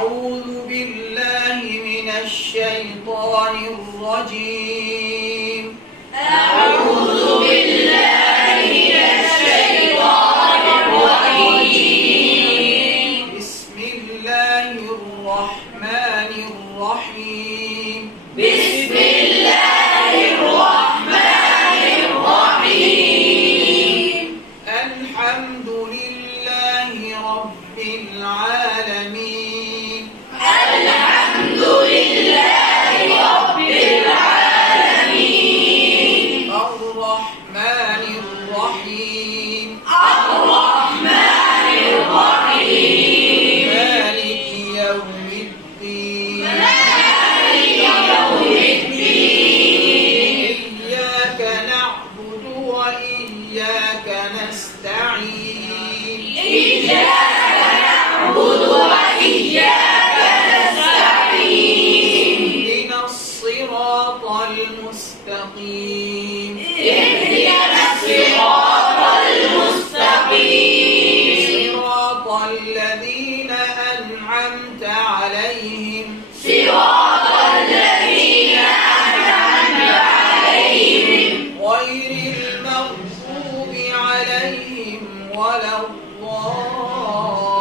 أعوذ بالله من الشيطان الرجيم. أعوذ بالله من الشيطان الرجيم. بسم الله الرحمن الرحيم. بسم الله الرحمن الرحيم. الحمد لله رب العالمين. الحمد لله رب العالمين. الرحمن الرحيم. الرحمن الرحيم. مالك يوم الدين. مالك يوم الدين. إياك نعبد وإياك نستعين. إياك نعبد وإياك نستعين. اهدنا الصراط المستقيم. اهدنا الصراط المستقيم. صراط الذين أنعمت عليهم. صراط الذين أنعمت عليهم. غير المغضوب عليهم ولا الضالين.